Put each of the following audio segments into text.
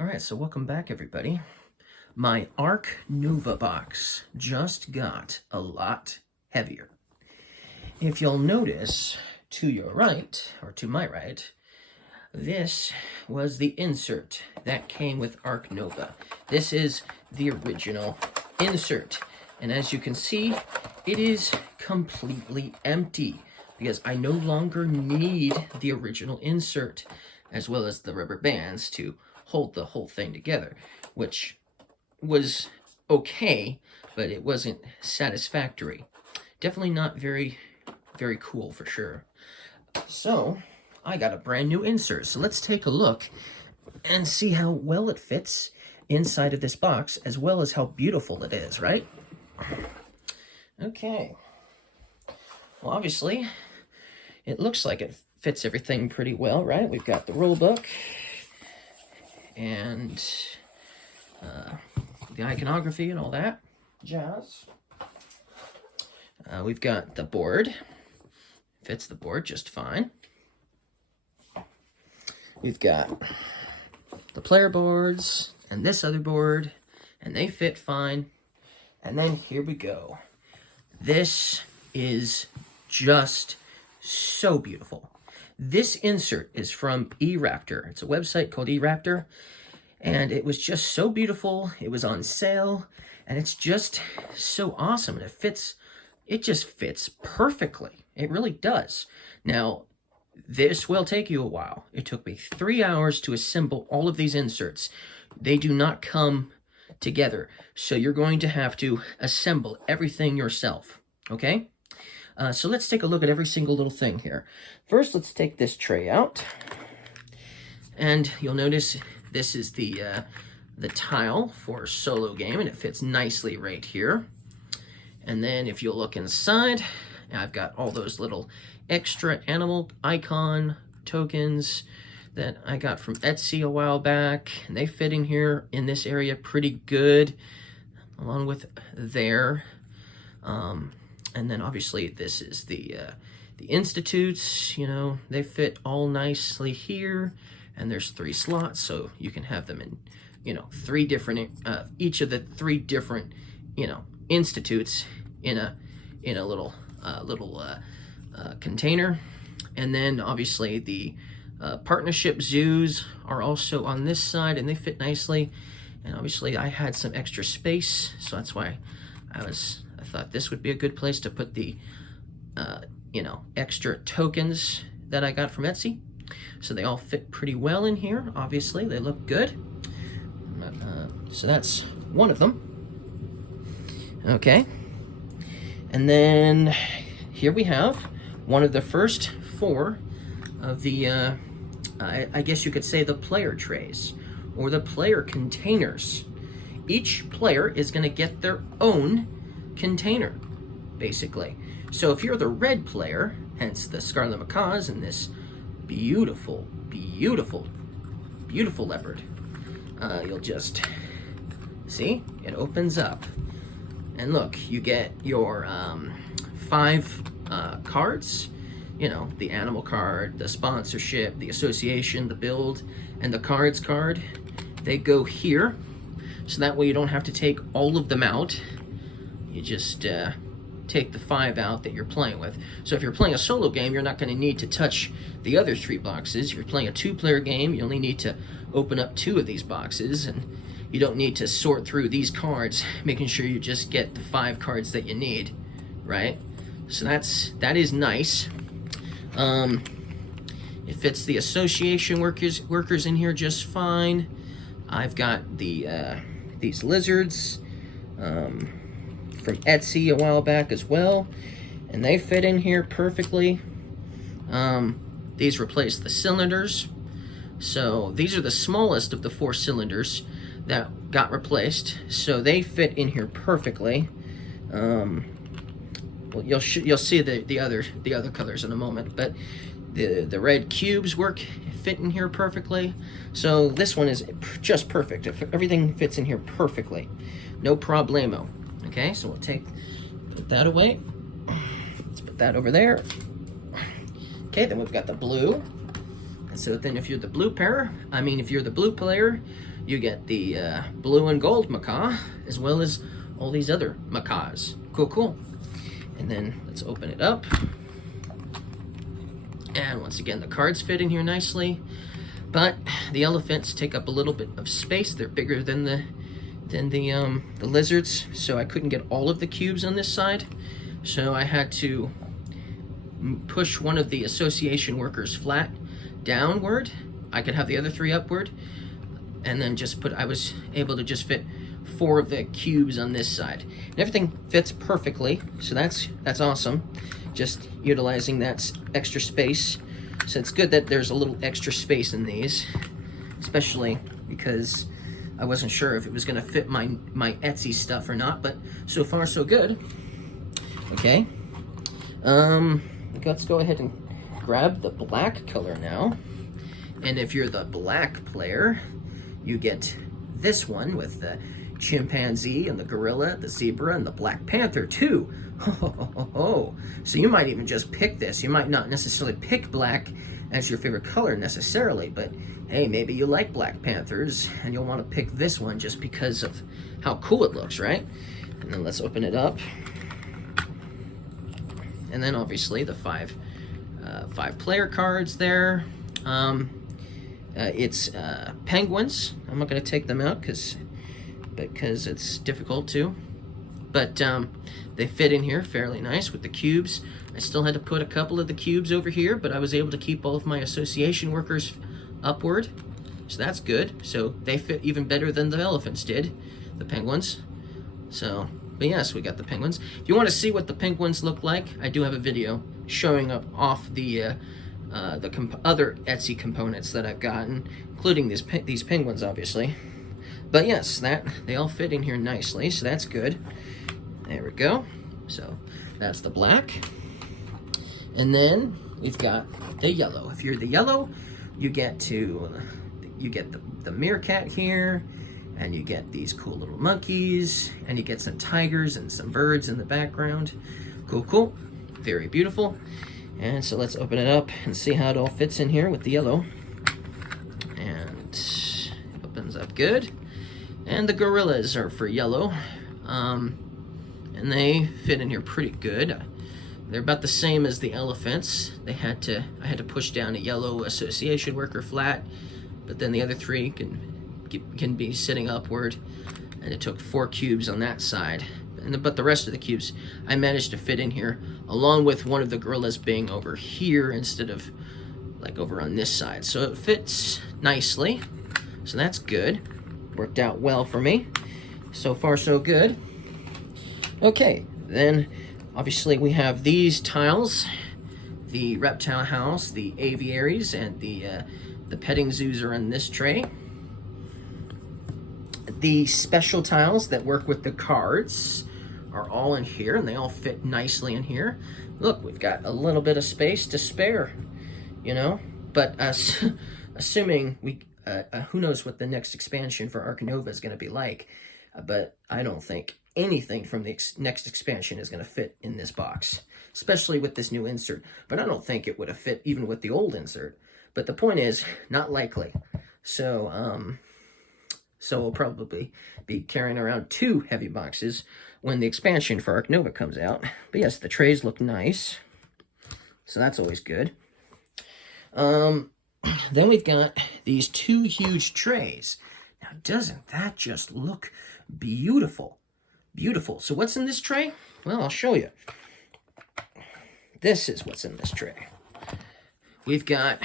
All right, so welcome back, everybody. My Arc Nova box just got a lot heavier. If you'll notice, to your right, or to my right, this was the insert that came with Arc Nova. This is the original insert. And as you can see, it is completely empty because I no longer need the original insert as well as the rubber bands to hold the whole thing together, which was okay, but it wasn't satisfactory. Definitely not very cool for sure. So I got a brand new insert. So let's take a look and see how well it fits inside of this box, as well as how beautiful it is, right? Okay. Well, obviously, it looks like it fits everything pretty well, right? We've got the rule book and the iconography and all that jazz. We've got the board. Fits the board just fine. We've got the player boards and this other board, and they fit fine. And then here we go. This is just so beautiful. This insert is from eRaptor. It's a website called eRaptor, and it was just so beautiful. It was on sale, and it's just so awesome. And it just fits perfectly. It really does. Now, this will take you a while. It took me 3 hours to assemble all of these inserts. They do not come together, so you're going to have to assemble everything yourself, okay? So let's take a look at every single little thing here. First, let's take this tray out, and you'll notice this is the tile for solo game, and it fits nicely right here. And then if you'll look inside, I've got all those little extra animal icon tokens that I got from Etsy a while back, and they fit in here in this area pretty good, along with there. And then obviously this is the institutes, you know, they fit all nicely here, and there's 3 slots, so you can have them in, you know, 3 different, each of the 3 different, you know, institutes in a little container. And then obviously the partnership zoos are also on this side, and they fit nicely. And obviously I had some extra space, so that's why I thought this would be a good place to put the you know, extra tokens that I got from Etsy. So they all fit pretty well in here. Obviously they look good. So that's one of them. Okay. And then here we have one of the first 4 of the I guess you could say the player trays, or the player containers. Each player is going to get their own container, basically. So if you're the red player, hence the Scarlet Macaws and this beautiful, beautiful, beautiful leopard, you'll just see, it opens up. And look, you get your 5 cards, you know, the animal card, the sponsorship, the association, the build, and the cards card. They go here, so that way you don't have to take all of them out. You just take the 5 out that you're playing with. So if you're playing a solo game, you're not going to need to touch the other 3 boxes. If you're playing a 2-player game, you only need to open up 2 of these boxes, and you don't need to sort through these cards, making sure you just get the 5 cards that you need, right? So that is nice. It fits the association workers in here just fine. I've got these lizards from Etsy a while back as well, and they fit in here perfectly. These replace the cylinders, so these are the smallest of the 4 cylinders that got replaced, so they fit in here perfectly. Well, you'll see the other colors in a moment, but the red cubes fit in here perfectly. So this one is just perfect. Everything fits in here perfectly, no problemo. Okay, so we'll put that away. Let's put that over there. Okay, then we've got the blue. So then if you're the blue if you're the blue player, you get the blue and gold macaw, as well as all these other macaws. Cool, cool. And then let's open it up. And once again, the cards fit in here nicely, but the elephants take up a little bit of space. They're bigger than the lizards, so I couldn't get all of the cubes on this side. So I had to push one of the association workers flat downward. I could have the other 3 upward, and then I was able to just fit 4 of the cubes on this side. And everything fits perfectly, so that's awesome. Just utilizing that extra space. So it's good that there's a little extra space in these, especially because I wasn't sure if it was gonna fit my Etsy stuff or not, but so far so good. Okay, let's go ahead and grab the black color now. And if you're the black player, you get this one with the chimpanzee and the gorilla, the zebra, and the black panther too. So you might even just pick this. You might not necessarily pick black as your favorite color necessarily, but hey, maybe you like Black Panthers and you'll want to pick this one just because of how cool it looks, right? And then let's open it up. And then obviously the five player cards there. It's penguins. I'm not going to take them out because it's difficult to. But they fit in here fairly nice with the cubes. I still had to put a couple of the cubes over here, but I was able to keep all of my association workers upward. So that's good. So they fit even better than the elephants did, the penguins. So, but yes, we got the penguins. If you want to see what the penguins look like, I do have a video showing up off the other Etsy components that I've gotten, including these penguins, obviously. But yes, they all fit in here nicely, so that's good. There we go. So that's the black. And then we've got the yellow. If you're the yellow, you get the meerkat here, and you get these cool little monkeys, and you get some tigers and some birds in the background. Cool, cool. Very beautiful. And so let's open it up and see how it all fits in here with the yellow. And it opens up good. And the gorillas are for yellow. And they fit in here pretty good. They're about the same as the elephants. I had to push down a yellow association worker flat, but then the other 3 can be sitting upward, and it took 4 cubes on that side. But the rest of the cubes I managed to fit in here, along with one of the gorillas being over here instead of like over on this side. So it fits nicely. So that's good. Worked out well for me. So far so good. Okay, then obviously we have these tiles, the reptile house, the aviaries, and the petting zoos are in this tray. The special tiles that work with the cards are all in here, and they all fit nicely in here. Look, we've got a little bit of space to spare, you know, but assuming who knows what the next expansion for Ark Nova is going to be like, but I don't think anything from the next expansion is going to fit in this box, especially with this new insert. But I don't think it would have fit even with the old insert. But the point is, not likely. So we'll probably be carrying around 2 heavy boxes when the expansion for Ark Nova comes out. But yes, the trays look nice, so that's always good. Then we've got these 2 huge trays. Now, doesn't that just look beautiful? Beautiful. So what's in this tray? Well, I'll show you. This is what's in this tray. We've got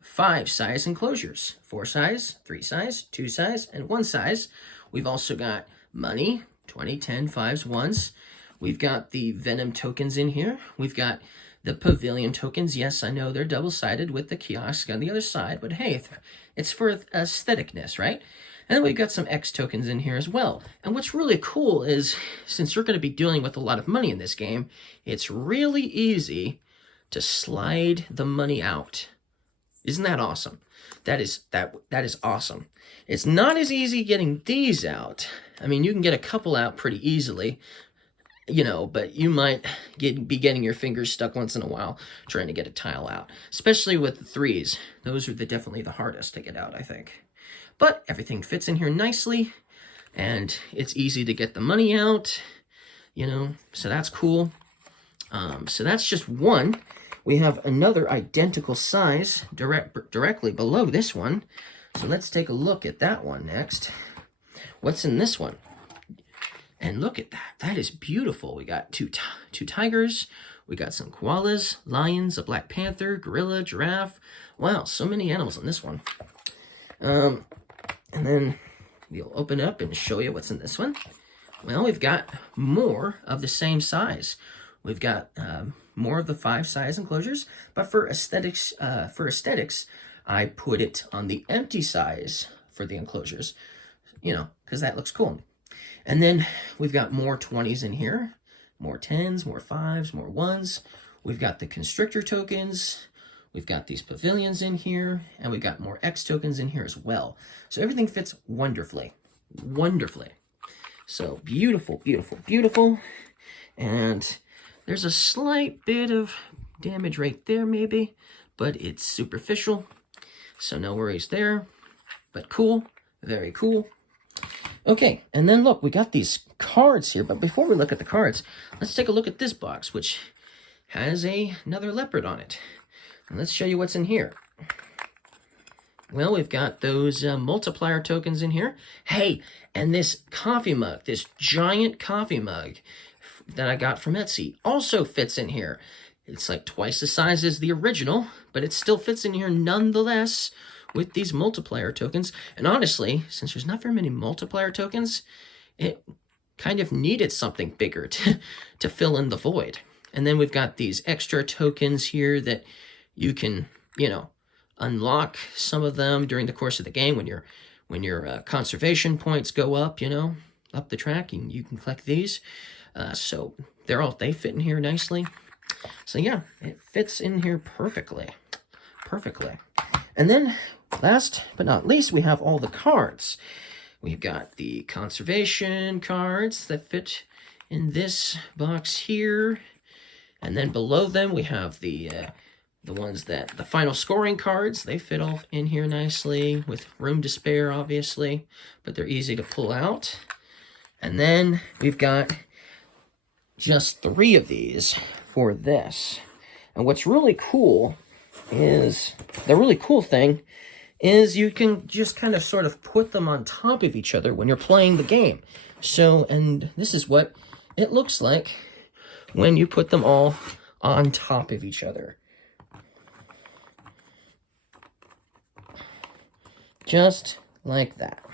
5 size enclosures: 4 size, 3 size, 2 size, and 1 size. We've also got money, 20, 10, 5s, 1s. We've got the Venom tokens in here. We've got the Pavilion tokens. Yes, I know they're double-sided with the kiosk on the other side, but hey, it's for aestheticness, right? And then we've got some X tokens in here as well. And what's really cool is, since you're going to be dealing with a lot of money in this game, it's really easy to slide the money out. Isn't that awesome? That is awesome. It's not as easy getting these out. I mean, you can get a couple out pretty easily, you know, but you might be getting your fingers stuck once in a while trying to get a tile out, especially with the 3s. Those are definitely the hardest to get out, I think. But everything fits in here nicely, and it's easy to get the money out, you know, so that's cool. So that's just one. We have another identical size directly below this one. So let's take a look at that one next. What's in this one? And look at that. That is beautiful. We got two tigers. We got some koalas, lions, a black panther, gorilla, giraffe. Wow, so many animals in this one. And then we'll open it up and show you what's in this one. Well, we've got more of the same size. We've got more of the 5 size enclosures, but for aesthetics, I put it on the empty size for the enclosures, you know, because that looks cool. And then we've got more 20s in here, more 10s, more 5s, more 1s. We've got the constrictor tokens. We've got these pavilions in here, and we've got more X tokens in here as well. So everything fits wonderfully, wonderfully. So beautiful, beautiful, beautiful. And there's a slight bit of damage right there maybe, but it's superficial. So no worries there, but cool, very cool. Okay, and then look, we got these cards here, but before we look at the cards, let's take a look at this box, which has another leopard on it. And let's show you what's in here. Well, we've got those multiplier tokens in here. Hey, and this coffee mug, this giant coffee mug that I got from Etsy also fits in here. It's like twice the size as the original, but it still fits in here nonetheless with these multiplier tokens. And honestly, since there's not very many multiplier tokens, it kind of needed something bigger to fill in the void. And then we've got these extra tokens here that you can, you know, unlock some of them during the course of the game when your conservation points go up, you know, up the track, and you can collect these. So they fit in here nicely. So yeah, it fits in here perfectly. And then last but not least, we have all the cards. We've got the conservation cards that fit in this box here. And then below them, we have the ones that, the final scoring cards. They fit all in here nicely with room to spare, obviously, but they're easy to pull out. And then we've got just 3 of these for this. And what's really cool is, the really cool thing is you can just kind of sort of put them on top of each other when you're playing the game. So, and this is what it looks like when you put them all on top of each other. Just like that.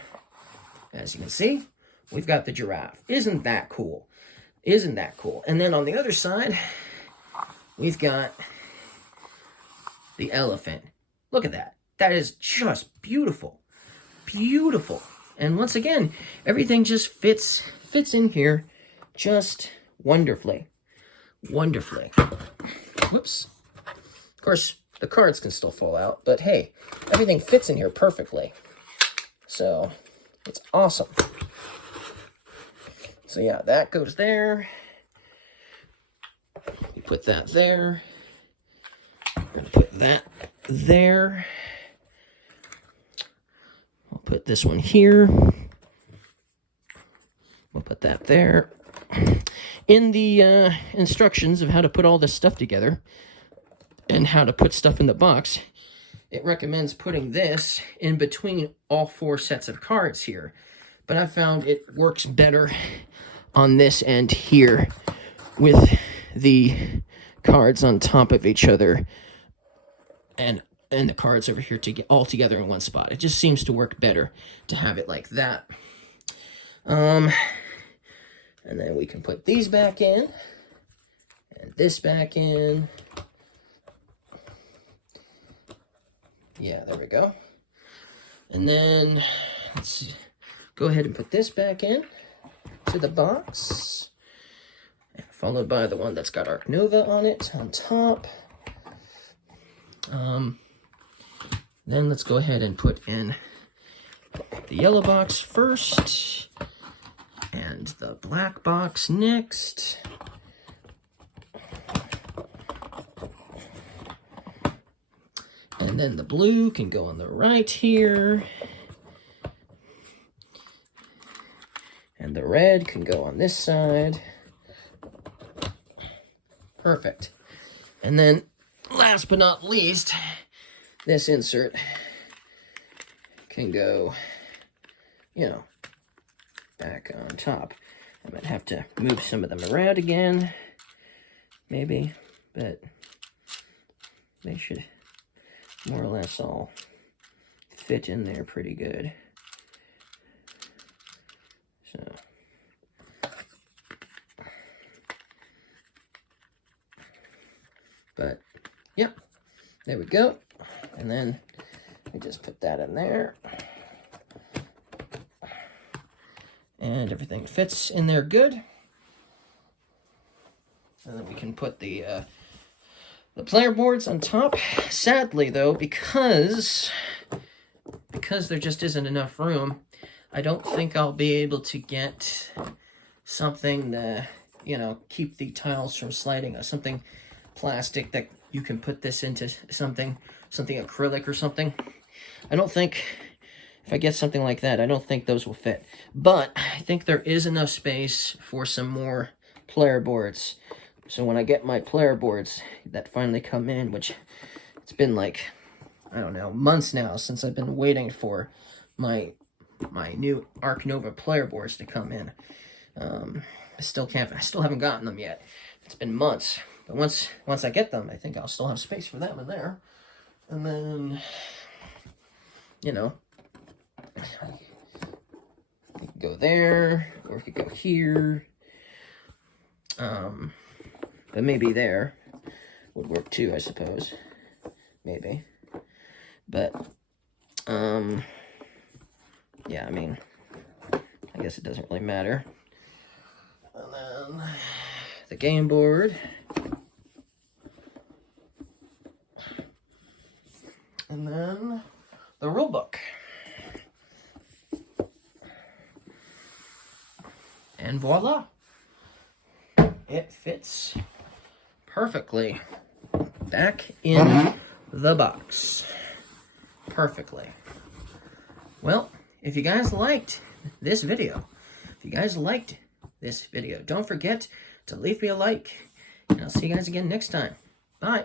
As you can see, we've got the giraffe. Isn't that cool? Isn't that cool? And then on the other side, we've got the elephant. Look at that. That is just beautiful. Beautiful. And once again, everything just fits in here just wonderfully. Wonderfully. Whoops. Of course, the cards can still fall out, but hey, everything fits in here perfectly. So, it's awesome. So yeah, that goes there. We put that there. We're going to put that there. We'll put this one here. We'll put that there. In the instructions of how to put all this stuff together and how to put stuff in the box, it recommends putting this in between all 4 sets of cards here. But I found it works better on this end here with the cards on top of each other and the cards over here to get all together in one spot. It just seems to work better to have it like that. And then we can put these back in and this back in. Yeah, there we go. And then let's go ahead and put this back in to the box, followed by the one that's got Ark Nova on it on top. Then let's go ahead and put in the yellow box first, And the black box next. And then the blue can go on the right here. And the red can go on this side. Perfect. And then, last but not least, this insert can go, you know, back on top. I might have to move some of them around again, maybe, but they should more or less all fit in there pretty good. So, but, yep, there we go. And then we just put that in there. And everything fits in there good. And then we can put the player boards on top. Sadly, though, because there just isn't enough room, I don't think I'll be able to get something to, you know, keep the tiles from sliding. Something plastic that you can put this into something acrylic or something. I don't think, if I get something like that, I don't think those will fit. But I think there is enough space for some more player boards. So when I get my player boards that finally come in, which it's been like, I don't know, months now since I've been waiting for my new Ark Nova player boards to come in. I still haven't gotten them yet. It's been months. But once I get them, I think I'll still have space for them in there. And then, you know, we could go there, or we could go here. But maybe there would work too, I suppose. Maybe. But, yeah, I mean, I guess it doesn't really matter. And then the game board. And then the rule book. And voila. It fits perfectly back in the box. Perfectly. Well, if you guys liked this video, don't forget to leave me a like, and I'll see you guys again next time. Bye.